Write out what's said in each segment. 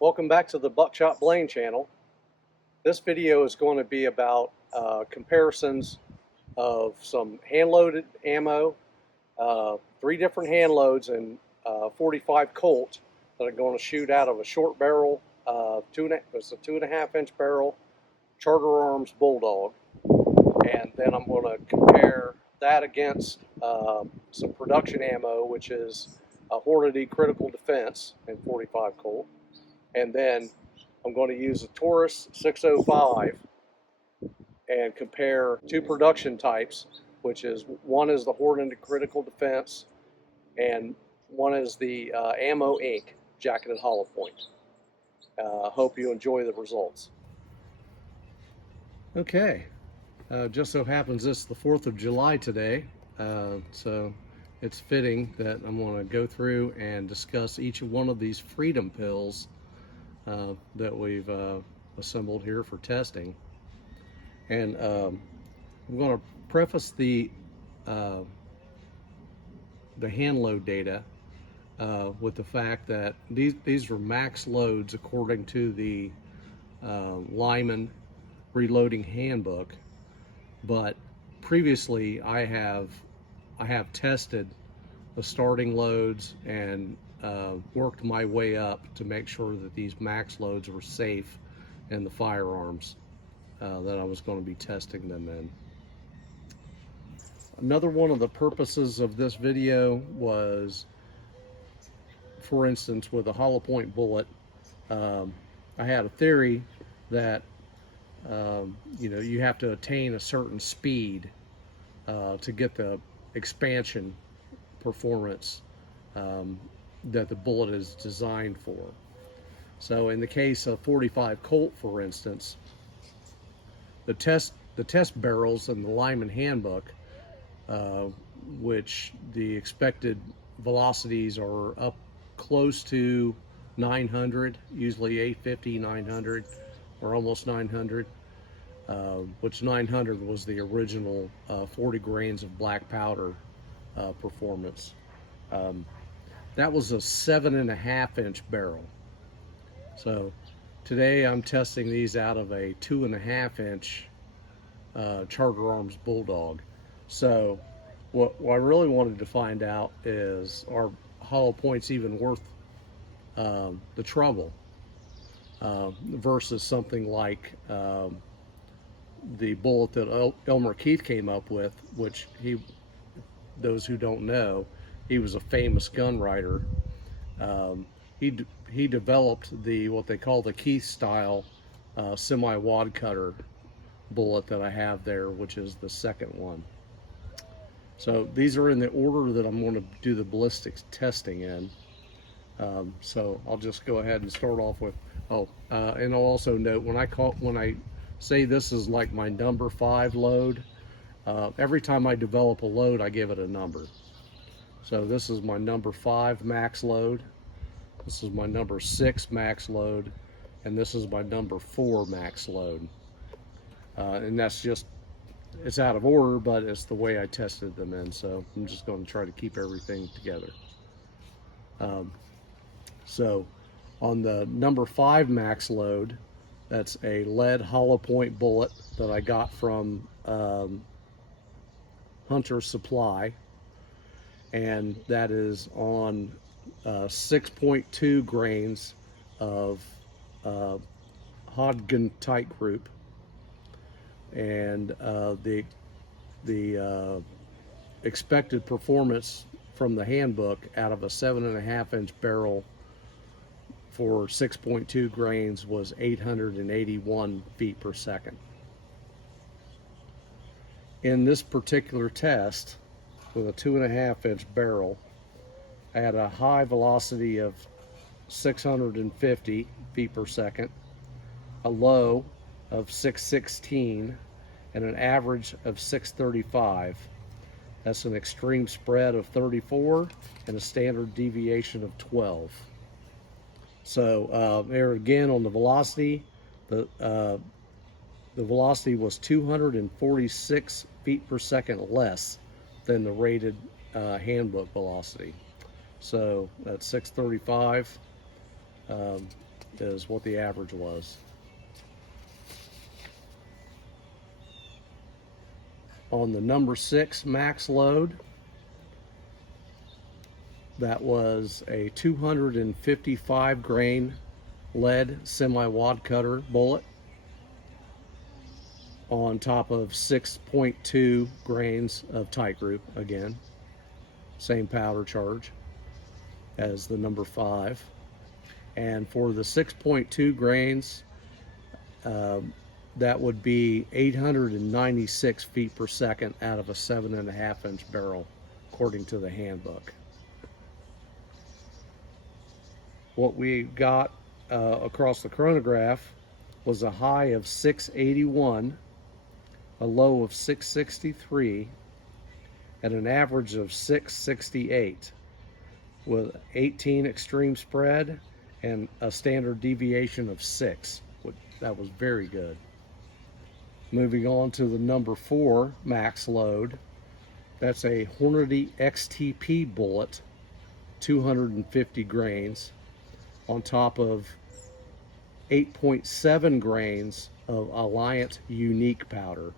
Welcome back to the Buckshot Blaine channel. This video is going to be about comparisons of some hand-loaded ammo, 3 different hand loads and 45 Colt that are going to shoot out of a short barrel, it's a 2.5 inch barrel Charter Arms Bulldog. And then I'm going to compare that against some production ammo, which is a Hornady Critical Defense in 45 Colt. And then I'm going to use a Taurus 605 and compare 2 production types, which is one is the Hornady Critical Defense and one is the Ammo Inc. Jacketed Hollow Point. Hope you enjoy the results. Okay, just so happens this is the 4th of July today, so it's fitting that I'm going to go through and discuss each one of these freedom pills that we've assembled here for testing. And I'm going to preface the hand load data with the fact that these are max loads according to the Lyman Reloading Handbook, but previously I have tested the starting loads and worked my way up to make sure that these max loads were safe in the firearms that I was going to be testing them in. Another one of the purposes of this video was, for instance, with a hollow point bullet, I had a theory that you have to attain a certain speed to get the expansion performance that the bullet is designed for. So in the case of 45 Colt, for instance, the test barrels in the Lyman Handbook, which the expected velocities are up close to 900, usually 850, 900, or almost 900, which 900 was the original 40 grains of black powder performance. That was a 7.5 inch barrel. So today I'm testing these out of a 2.5 inch Charter Arms Bulldog. So what I really wanted to find out is, are hollow points even worth the trouble versus something like the bullet that Elmer Keith came up with, which those who don't know, he was a famous gun writer. He developed what they call the Keith style semi-wad cutter bullet that I have there, which is the second one. So these are in the order that I'm going to do the ballistics testing in. So I'll just go ahead and start off with, and I'll also note, when I say this is like my number 5 load, every time I develop a load, I give it a number. So this is my number 5 max load, this is my number 6 max load, and this is my number 4 max load. And that's just, it's out of order, but it's the way I tested them in, so I'm just going to try to keep everything together. So on the number 5 max load, that's a lead hollow point bullet that I got from Hunter Supply, and that is on 6.2 grains of Hodgkin tight group, and the expected performance from the handbook out of a 7.5 inch barrel for 6.2 grains was 881 feet per second. In this particular test, with a 2.5 inch barrel, I had a high velocity of 650 feet per second, a low of 616, and an average of 635. That's an extreme spread of 34 and a standard deviation of 12. So there again on the velocity, the velocity was 246 feet per second less than the rated handbook velocity. So that's 635. is what the average was. On the number 6 max load, that was a 255 grain lead semi-wad cutter bullet on top of 6.2 grains of tight group. Again, same powder charge as the number 5. And for the 6.2 grains, that would be 896 feet per second out of a 7.5 inch barrel, according to the handbook. What we got across the chronograph was a high of 681, a low of 663, and an average of 668, with 18 extreme spread and a standard deviation of 6. That was very good. Moving on to the number 4 max load, that's a Hornady XTP bullet, 250 grains, on top of 8.7 grains of Alliant Unique powder.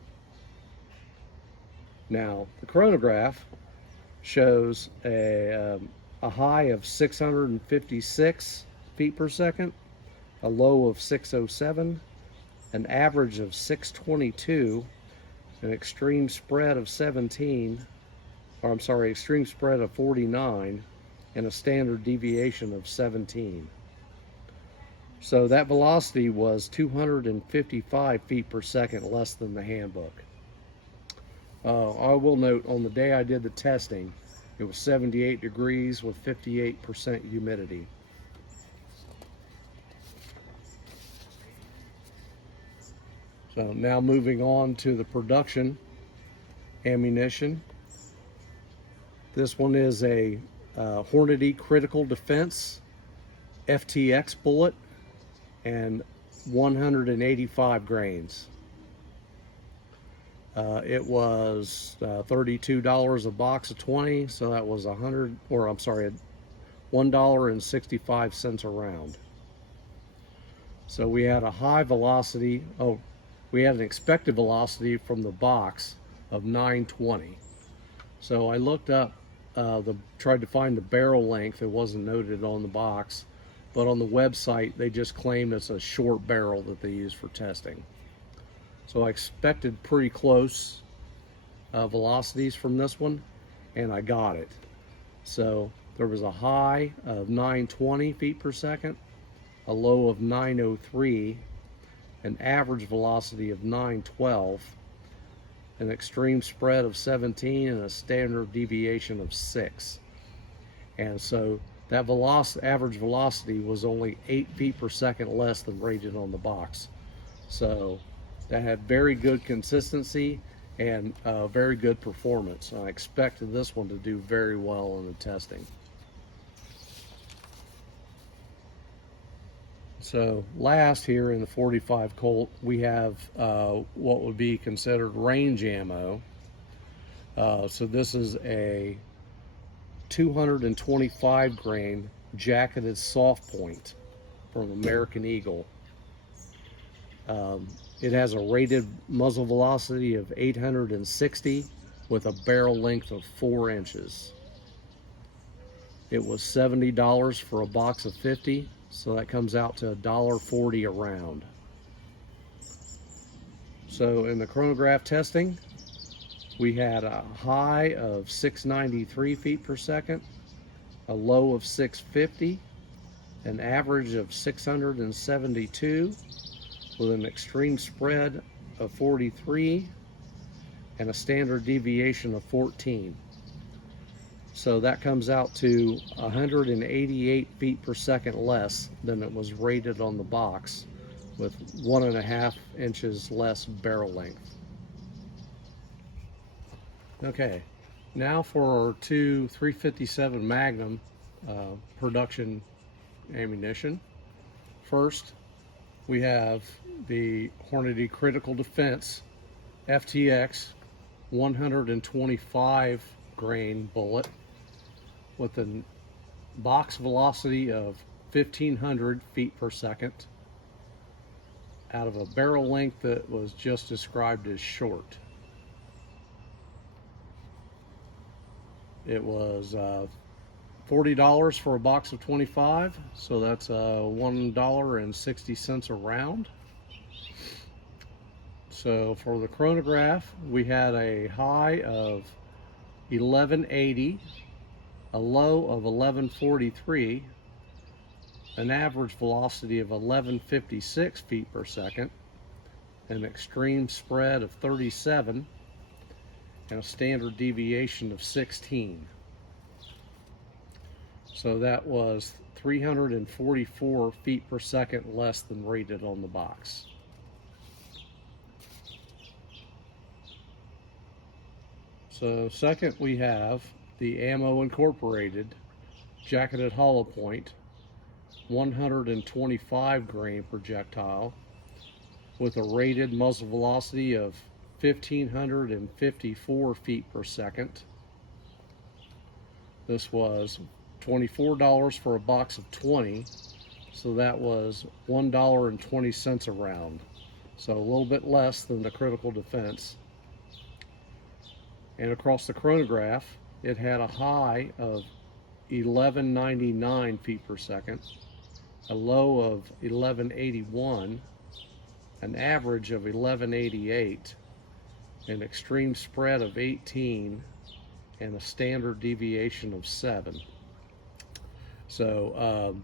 Now, the chronograph shows a high of 656 feet per second, a low of 607, an average of 622, an extreme spread of 17, or I'm sorry, extreme spread of 49, and a standard deviation of 17. So that velocity was 255 feet per second less than the handbook. I will note, on the day I did the testing, it was 78 degrees with 58% humidity. So now moving on to the production ammunition. This one is a Hornady Critical Defense FTX bullet and 185 grains. It was $32 a box of 20, so that was $1.65 a round. So we had a high velocity. We had an expected velocity from the box of 920. So I looked up, tried to find the barrel length. It wasn't noted on the box, but on the website they just claim it's a short barrel that they use for testing. So I expected pretty close velocities from this one, and I got it. So there was a high of 920 feet per second, a low of 903, an average velocity of 912, an extreme spread of 17, and a standard deviation of 6. And so that average velocity was only 8 feet per second less than rated on the box. So that had very good consistency and very good performance. I expected this one to do very well in the testing. So last here in the 45 Colt, we have what would be considered range ammo. So this is a 225 grain jacketed soft point from American Eagle. It has a rated muzzle velocity of 860 with a barrel length of 4 inches. It was $70 for a box of 50, so that comes out to $1.40 a round. So in the chronograph testing, we had a high of 693 feet per second, a low of 650, an average of 672, with an extreme spread of 43 and a standard deviation of 14. So that comes out to 188 feet per second less than it was rated on the box, with 1.5 inches less barrel length. Okay, now for our two 357 Magnum production ammunition. First, we have the Hornady Critical Defense FTX 125 grain bullet with a box velocity of 1,500 feet per second out of a barrel length that was just described as short. It was $40 for a box of 25, so that's $1.60 a round. So for the chronograph, we had a high of 1180, a low of 1143, an average velocity of 1156 feet per second, an extreme spread of 37, and a standard deviation of 16. So that was 344 feet per second less than rated on the box. So second, we have the Ammo Incorporated jacketed hollow point 125 grain projectile with a rated muzzle velocity of 1,554 feet per second. This was $24 for a box of 20, so that was $1.20 a round, so a little bit less than the critical defense. And across the chronograph, it had a high of 1199 feet per second, a low of 1181, an average of 1188, an extreme spread of 18, and a standard deviation of 7. So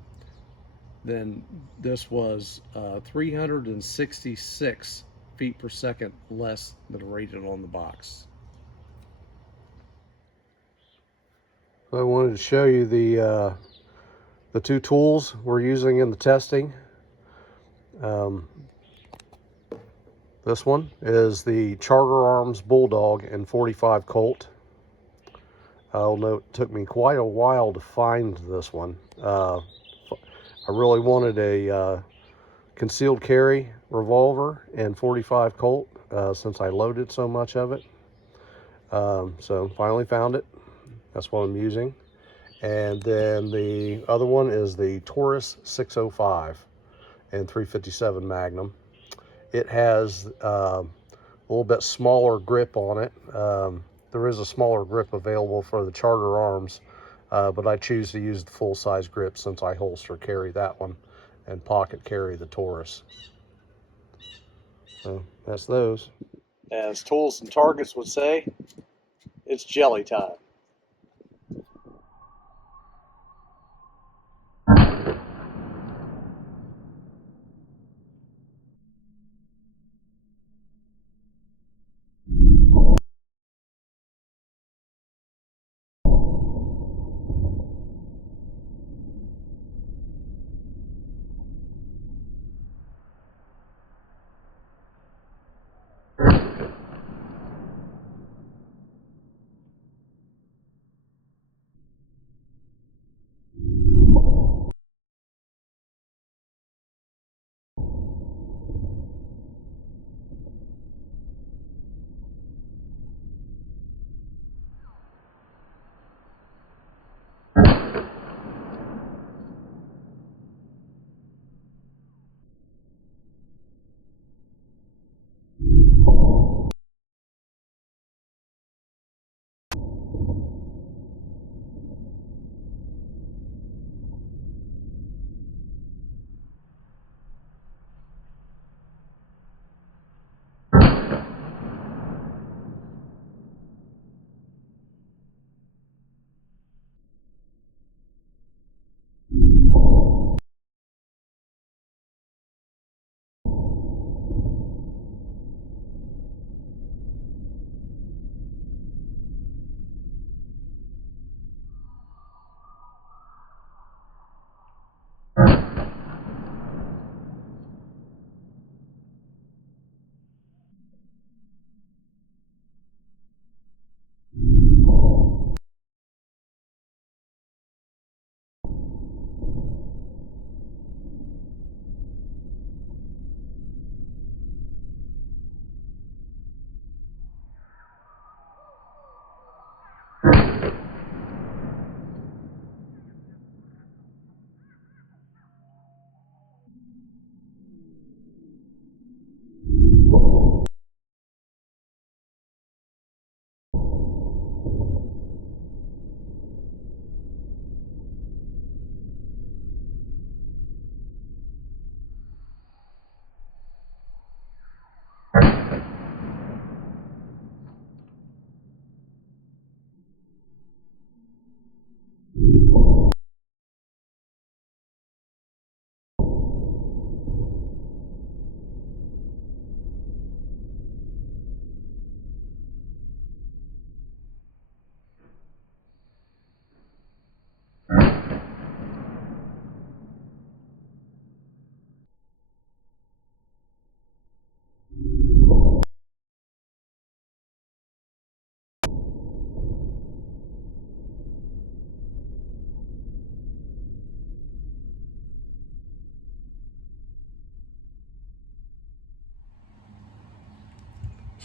then this was 366 feet per second less than rated on the box. I wanted to show you the two tools we're using in the testing. This one is the Charter Arms Bulldog and 45 Colt. I'll note it took me quite a while to find this one. I really wanted a concealed carry revolver and 45 Colt since I loaded so much of it. So finally found it. That's what I'm using. And then the other one is the Taurus 605 and 357 Magnum. It has a little bit smaller grip on it. There is a smaller grip available for the Charter Arms, but I choose to use the full-size grip since I holster carry that one and pocket carry the Taurus. So that's those. As Tools and Targets would say, it's jelly time.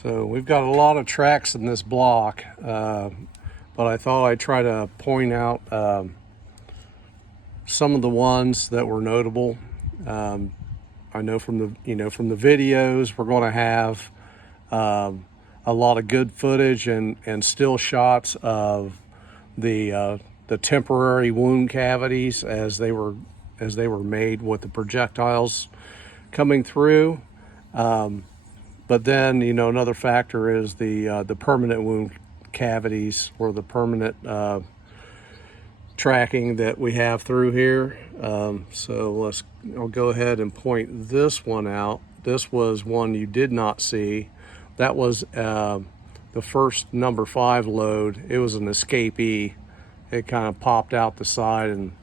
So we've got a lot of tracks in this block, but I thought I'd try to point out some of the ones that were notable. I know from the videos we're going to have a lot of good footage and still shots of the temporary wound cavities as they were made with the projectiles coming through. But then, another factor is the permanent wound cavities, or the permanent tracking that we have through here. So I'll go ahead and point this one out. This was one you did not see. That was the first number 5 load. It was an escapee. It kind of popped out the side and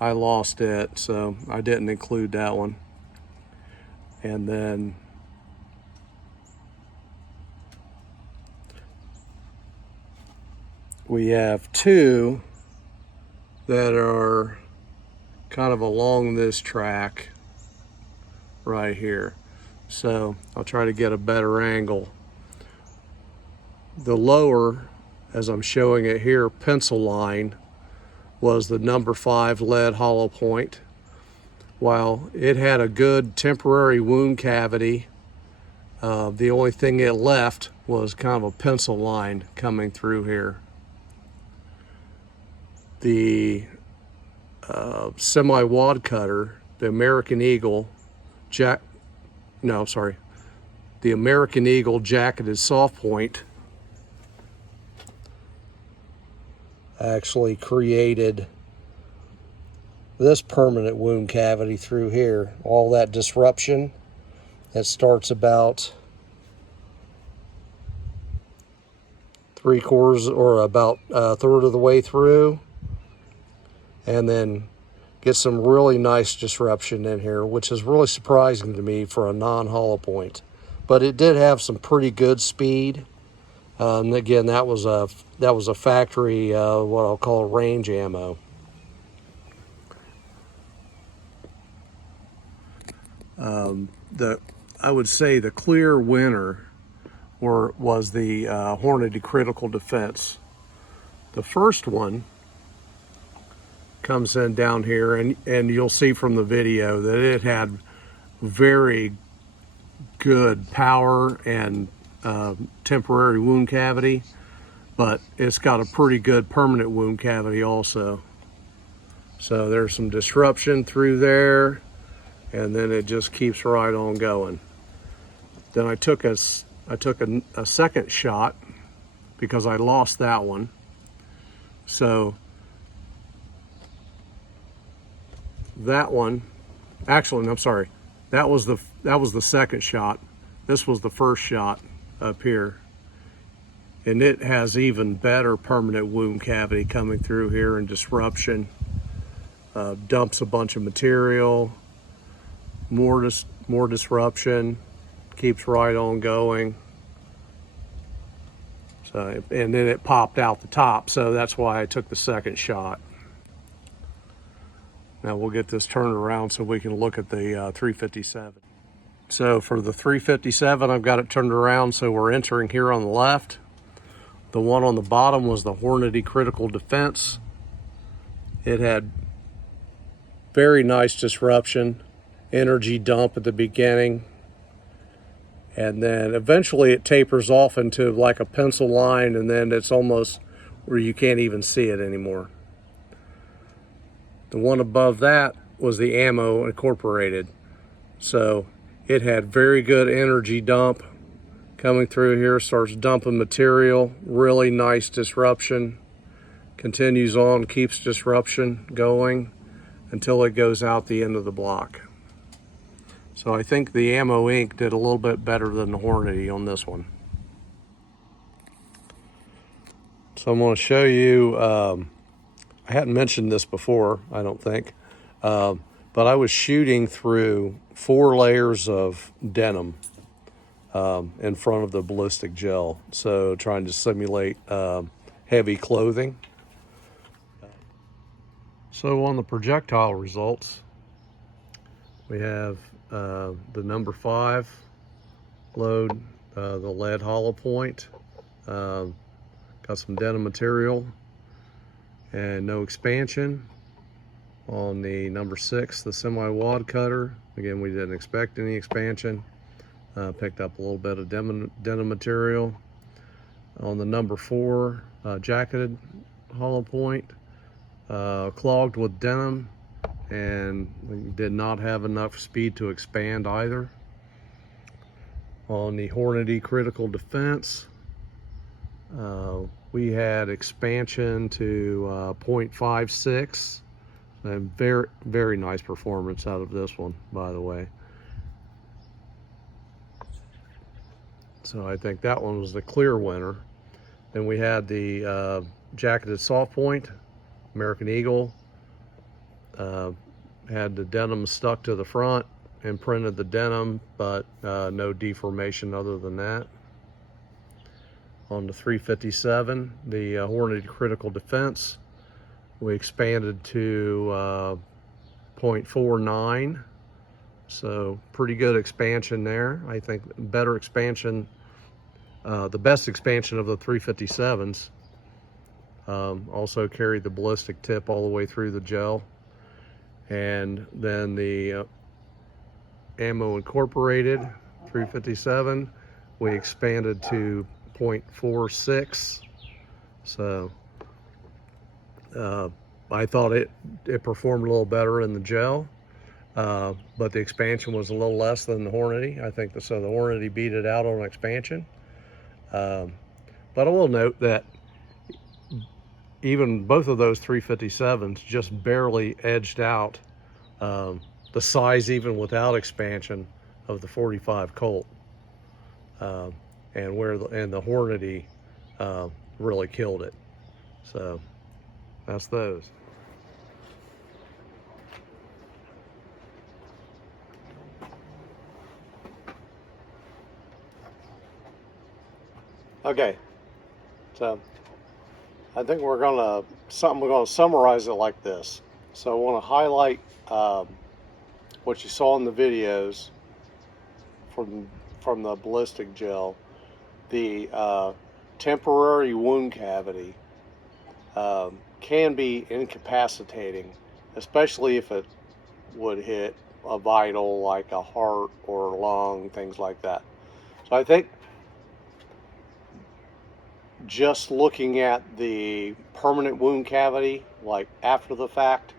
I lost it, so I didn't include that one. And then we have 2 that are kind of along this track right here. So I'll try to get a better angle. The lower, as I'm showing it here, pencil line was the number 5 lead hollow point. While it had a good temporary wound cavity, the only thing it left was kind of a pencil line coming through here. The semi-wad cutter, the American Eagle, the American Eagle jacketed soft point actually created this permanent wound cavity through here. All that disruption, it starts about 3/4 or about a third of the way through, and then get some really nice disruption in here, which is really surprising to me for a non-hollow point. But it did have some pretty good speed. And again, that was a factory, what I'll call range ammo. I would say the clear winner was the Hornady Critical Defense. The first one comes in down here, and you'll see from the video that it had very good power and temporary wound cavity, but it's got a pretty good permanent wound cavity also. So there's some disruption through there, and then it just keeps right on going. Then I took a second shot because I lost that one. So that one, actually, I'm sorry, that was the second shot. This was the first shot up here, and it has even better permanent wound cavity coming through here and disruption. Dumps a bunch of material, more disruption, keeps right on going. So, and then it popped out the top, so that's why I took the second shot. Now we'll get this turned around so we can look at the 357. So for the 357, I've got it turned around so we're entering here on the left. The one on the bottom was the Hornady Critical Defense. It had very nice disruption, energy dump at the beginning, and then eventually it tapers off into like a pencil line, and then it's almost where you can't even see it anymore. The one above that was the ammo incorporated. So it had very good energy dump coming through here, starts dumping material, really nice disruption, continues on, keeps disruption going until it goes out the end of the block. So I think the Ammo Inc. did a little bit better than the Hornady on this one. So I'm going to show you, I hadn't mentioned this before, I don't think, but I was shooting through 4 layers of denim in front of the ballistic gel, so trying to simulate heavy clothing. So on the projectile results, we have the number 5 load the lead hollow point. Got some denim material and no expansion. On the number 6, the semi-wad cutter, again, we didn't expect any expansion. Picked up a little bit of denim material. On the number 4, jacketed hollow point, clogged with denim, and did not have enough speed to expand either. On the Hornady critical defense, we had expansion to 0.56, and very nice performance out of this one, by the way. So I think that one was the clear winner. Then we had the jacketed soft point, American Eagle. Had the denim stuck to the front and printed the denim, but no deformation other than that. On the 357, the Hornady critical defense, we expanded to 0.49, so pretty good expansion there. I think better expansion, the best expansion of the 357s. Also carried the ballistic tip all the way through the gel. And then the Ammo Incorporated 357, we expanded to 0.46. So I thought it performed a little better in the gel, but the expansion was a little less than the Hornady. I think so the Hornady beat it out on expansion. But I will note that even both of those 357s just barely edged out the size, even without expansion, of the 45 Colt, and the Hornady really killed it. So that's those. Okay, so I think we're gonna summarize it like this. So I want to highlight what you saw in the videos from the ballistic gel. The temporary wound cavity can be incapacitating, especially if it would hit a vital like a heart or a lung, things like that. So I think just looking at the permanent wound cavity, like after the fact,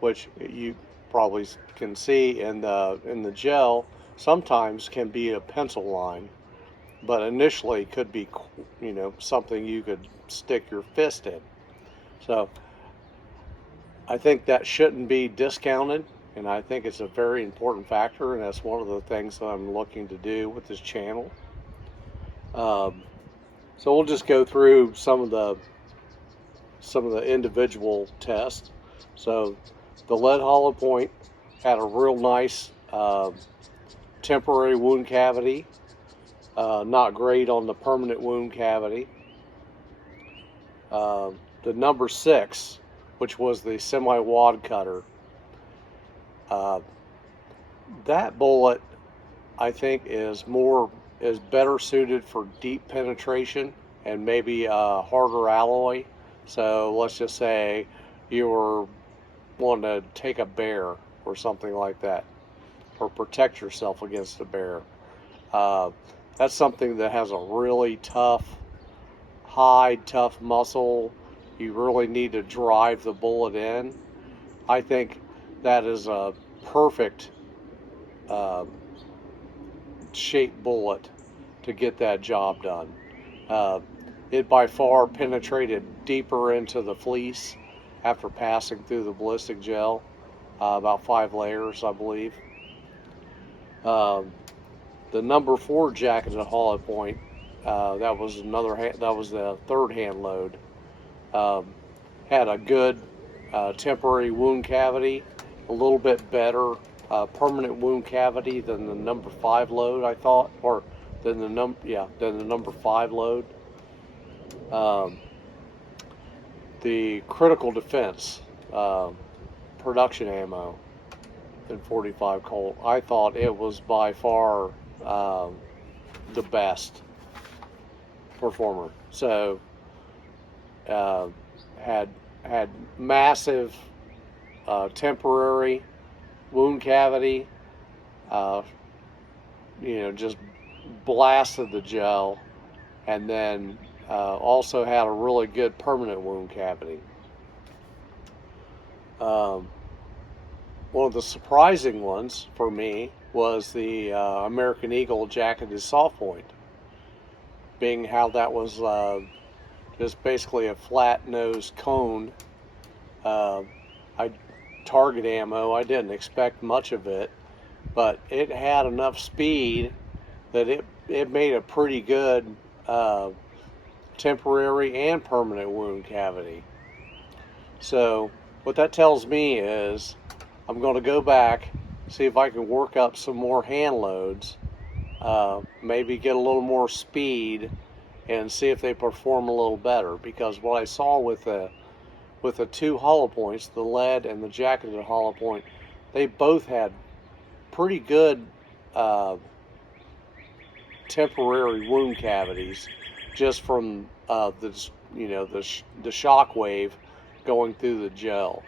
which you probably can see in the gel, sometimes can be a pencil line, but initially could be, you know, something you could stick your fist in. So I think that shouldn't be discounted, and I think it's a very important factor, and that's one of the things that I'm looking to do with this channel. So we'll just go through some of the individual tests. So the lead hollow point had a real nice temporary wound cavity, not great on the permanent wound cavity. The number 6, which was the semi-wad cutter, that bullet I think is better suited for deep penetration and maybe a harder alloy. So let's just say you were wanting to take a bear or something like that, or protect yourself against a bear. That's something that has a really tough hide, tough muscle. You really need to drive the bullet in. I think that is a perfect shaped bullet to get that job done. It by far penetrated deeper into the fleece after passing through the ballistic gel, about 5 layers, I believe. The number 4 jacketed hollow point, that was the third hand load. Had a good temporary wound cavity, a little bit better permanent wound cavity than the number 5 load, I thought, or than the number 5 load. The critical defense production ammo in 45 Colt, I thought it was by far the best performer. So had massive temporary wound cavity. Just blasted the gel, and then also had a really good permanent wound cavity. One of the surprising ones for me was the American Eagle jacketed soft point, being how that was just basically a flat-nosed cone. Target ammo, I didn't expect much of it, but it had enough speed that it made a pretty good temporary and permanent wound cavity. So what that tells me is I'm going to go back, see if I can work up some more hand loads, maybe get a little more speed, and see if they perform a little better. Because what I saw with the two hollow points, the lead and the jacketed hollow point, they both had pretty good temporary wound cavities just from the shock wave going through the gel,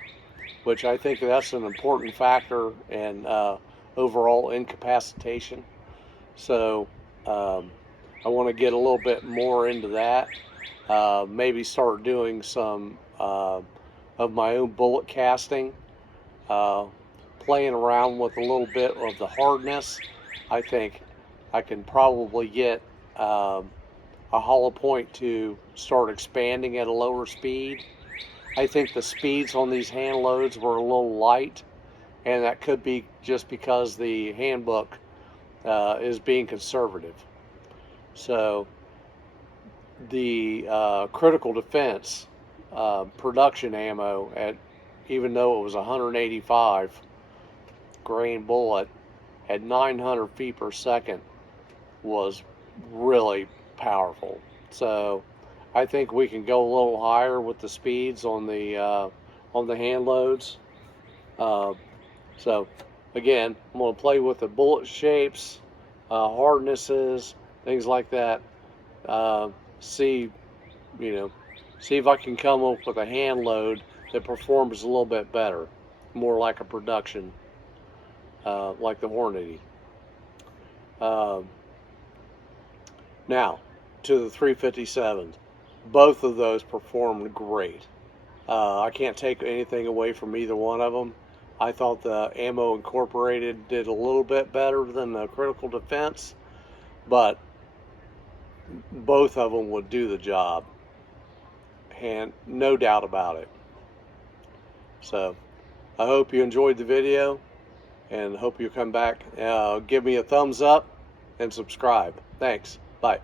which I think that's an important factor in overall incapacitation. So I want to get a little bit more into that. Maybe start doing some of my own bullet casting, playing around with a little bit of the hardness. I think I can probably get a hollow point to start expanding at a lower speed. I think the speeds on these hand loads were a little light, and that could be just because the handbook is being conservative. So the critical defense production ammo, even though it was 185 grain bullet at 900 feet per second, was really powerful. So I think we can go a little higher with the speeds on the hand loads. So again, I'm going to play with the bullet shapes, hardnesses, things like that. See if I can come up with a hand load that performs a little bit better, more like a production, like the Hornady. Now, to the 357s. Both of those performed great. I can't take anything away from either one of them. I thought the Ammo Incorporated did a little bit better than the Critical Defense, but both of them would do the job, and no doubt about it. So I hope you enjoyed the video, and hope you come back. Give me a thumbs up and subscribe. Thanks. Bye.